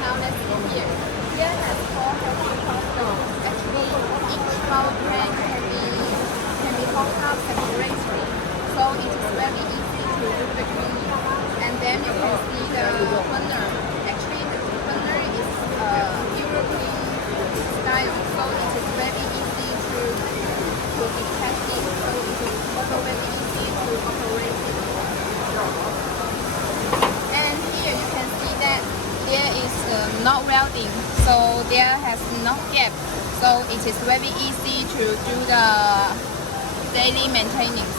now let's see here. Here has 4 healthy doors. Actually, each flower plant can be hung up separately, so it is very easy to do the cleaning. And then you can see the burner. Actually, the burner is European style, so it is very easy to be tested. So it is also very easy to operate. And here you can see that there is not welding, so there has no gap, so it is very easy to do the daily maintenance.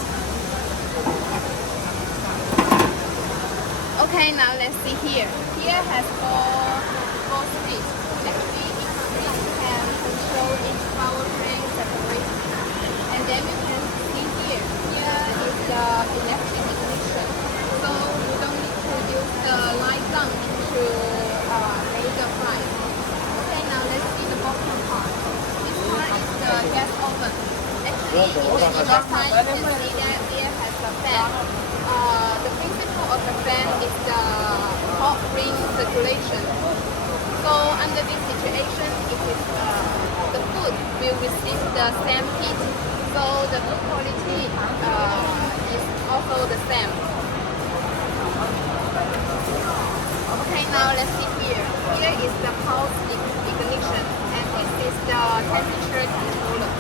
Okay, now let's see here. Here has four switches. Actually, each switch can control each power frame separately. And then you can see here. Here is the electric ignition. So you don't need to use the light gun to make the fire. Okay, now let's see the bottom part. This part is the gas oven. Actually, in the other side, you can see that there has a fan. The principle of the fan is the hot ring circulation. So under this situation, it is the food will receive the same heat. So the food quality is also the same. Okay, now let's see here. Here is the pulse ignition, and this is the temperature controller.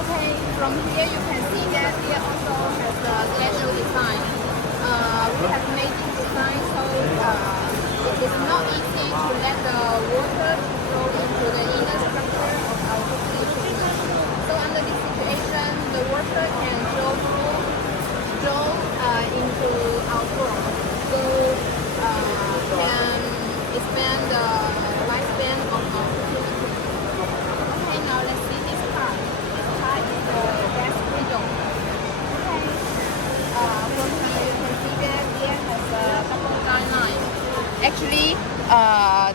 Okay, from here you can see that here also has the glacial design. We have made this design so it is not easy to let the water flow into the inner structure of our cooking. So under this situation, the water can flow into our floor. So can expand the lifespan of our cooking. Okay, now let's see this part. This part is the gas window. Okay. From here you can see that here has a double guideline. Actually,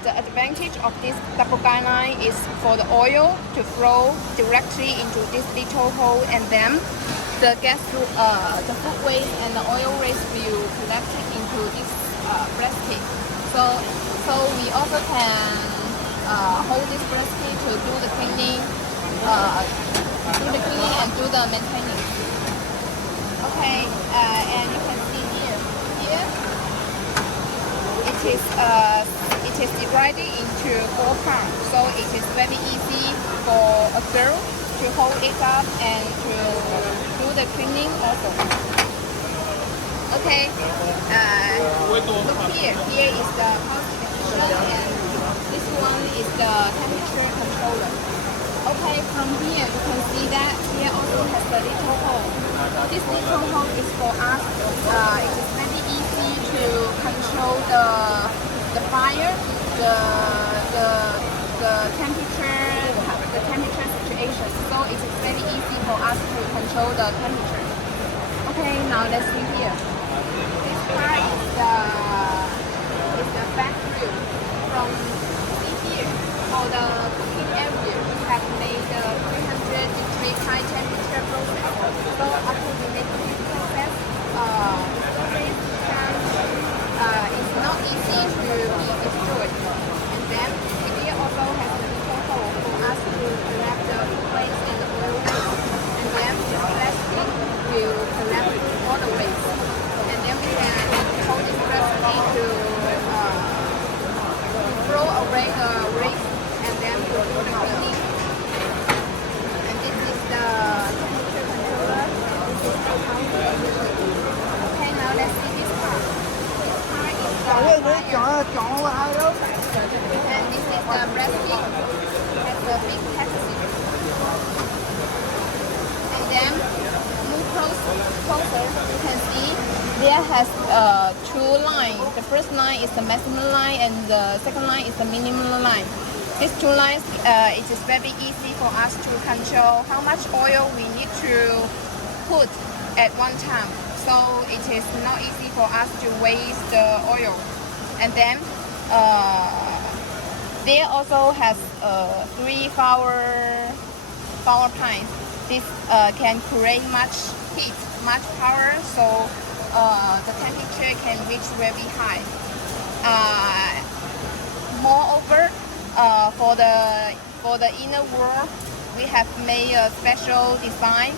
the advantage of this double guideline is for the oil to flow directly into this little hole, and then the the food waste and the oil waste will collect into this basket. So we also can hold this basket to do the cleaning, and do the maintenance. Okay, and you can see here it is divided into 4 parts, so it is very easy for a girl to hold it up and to do the cleaning also. Okay, look here. Here is the pulse ignition, and this one is the temperature controller. Okay, from here you can see that here also has the little hole. So this little hole is for us. It is very easy to control the fire, the temperature situation. So it is very easy for us to control the temperature. Okay, now let's see here. This part is the back view. From here for the cooking area, we have made the 300-degree high temperature process. So after we make this process, storage is not easy to be destroyed. And then here also has a little hole for us to collect the food waste and the oil waste. And then this plastic will collect all the waste. And then we can hold this plastic to throw away the waste and then to do the cleaning. And this is the temperature controller. This is the pulse ignition. Okay, now let's see this part. This part is the fire. And this is the basket. It has a big capacity. And then move closer, you can see there has 2 lines. The first line is the maximum line, and the second line is the minimum line. These 2 lines, it is very easy for us to control how much oil we need to put at one time. So it is not easy for us to waste the oil. And then there also has 3 power pines. This can create much heat, much power, so the temperature can reach very high. More for the inner wall, we have made a special design.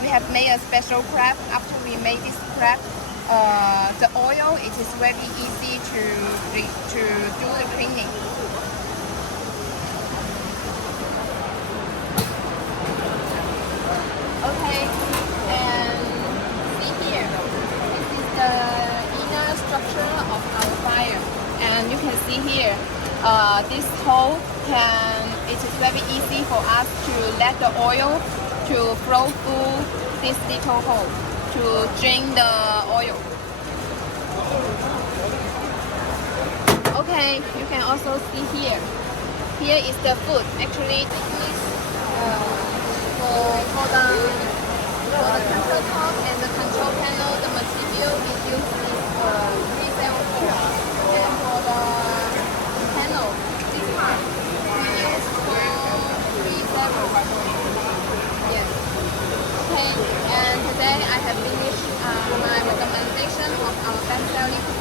We have made a special craft. After we made this craft, the oil, it is very easy to do the cleaning. Okay, and see here. This is the inner structure of our fire, and you can see here. This hole it is very easy for us to let the oil to flow through this little hole to drain the oil. Okay, you can also see here. Here is the food. Actually, this is for the control top and the control panel. The material we use is 374, and for the panel, this part we use 437. Yes. Okay, and today I have finished my recommendation of our best-selling